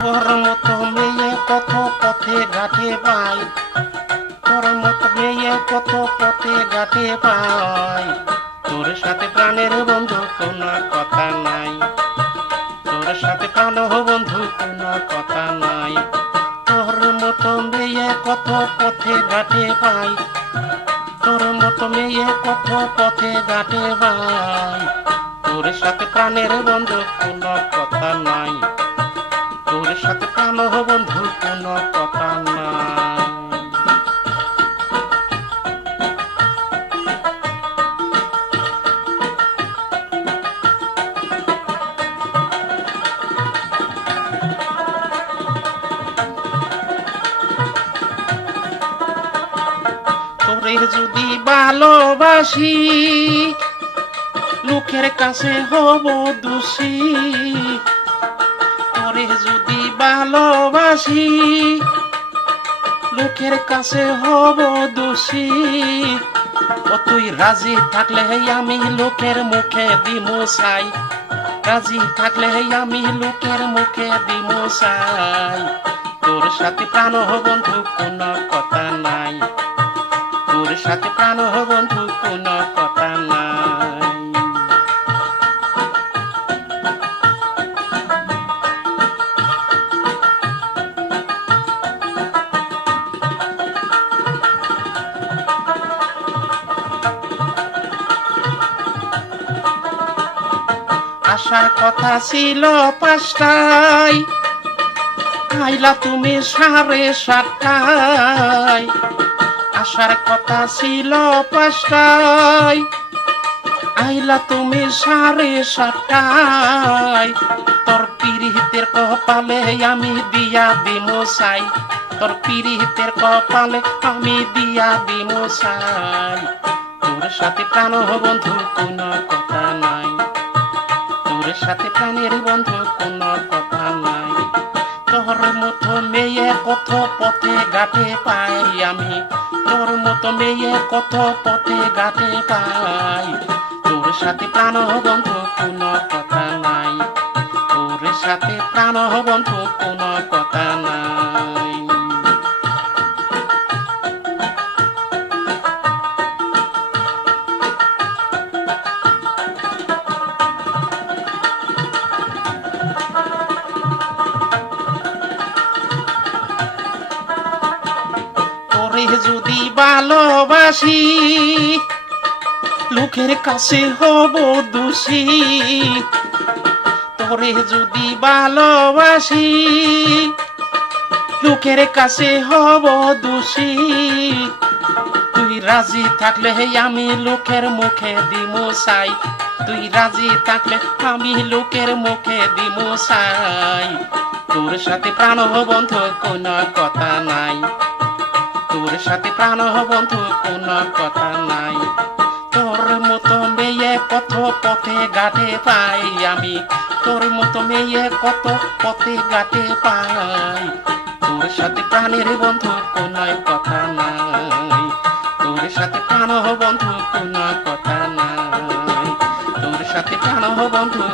তোর মতো মেয়ে কত পথে ঘাটে পাই, তোর মতো মেয়ে কত পথে ঘাটে পাই, তোর সাথে প্রাণের বন্ধু কোনো কথা নাই, তোর সাথে প্রাণ বন্ধু কোনো কথা নাই। তোর মতো মেয়ে কত পথে ঘাটে পাই, তোর মতো মেয়ে কত পথে ঘাটে পাই, তোর সাথে প্রাণের বন্ধু কোনো কথা নাই, তোর সাথে প্রাণ বন্ধু কোনো কথা নাই। তোরে যদি ভালোবাসি লোকের কাছে হব দোষী, তোরে যদি ভালোবাসি লোকের কাছে হব দোষী, ও তুই রাজি থাকলে আমি লোকের মুখে দিমু চাই, রাজি থাকলে আমি লোকের মুখে দিমু চাই, তোর সাথে প্রাণ বন্ধু কোনো কথা নাই, তোর সাথে প্রাণ বন্ধু কোনো কথা নাই। আসার কথা ছিল 5টায়, আইলা তুমি 7:30টায়, আসার কথা ছিল 5টায়, আইলা তুমি 7:30টায়, তোর পিরিতের কপালে আমি দিয়া দিমু চাই, তোর পিরিতের কপালে আমি দিয়া দিমু চাই, তোর সাথে প্রাণ বন্ধু কোনো কথা নাই, তোর সাথে প্রাণের বন্ধু কোনো কথা নাই। তোর মতো মেয়ে কত পথে ঘাটে পাই আমি, তোর মতো মেয়ে কত পথে ঘাটে পাই, তোর সাথে প্রাণ বন্ধু কোনো কথা নাই, তোর সাথে প্রাণ বন্ধু কোনো কথা নাই। তোরে যদি ভালোবাসি লোকের কাছে হব দোষী, তোরে যদি ভালোবাসি লোকের কাছে হব দোষী, তুই রাজি থাকলে আমি লোকের মুখে দিমু চাই, তুই রাজি থাকলে আমি লোকের মুখে দিমু চাই, তোর সাথে প্রাণ বন্ধু কোনো কথা নাই, তোর সাথে প্রাণ বন্ধু কোনো কথা নাই। তোর মতো মেয়ে কত পথে ঘাটে পাই আমি, তোর মতো মেয়ে কত পথে ঘাটে পাই, তোর সাথে প্রাণের বন্ধু কোনো কথা নাই, তোর সাথে প্রাণ বন্ধু কোনো কথা নাই, তোর সাথে প্রাণ বন্ধু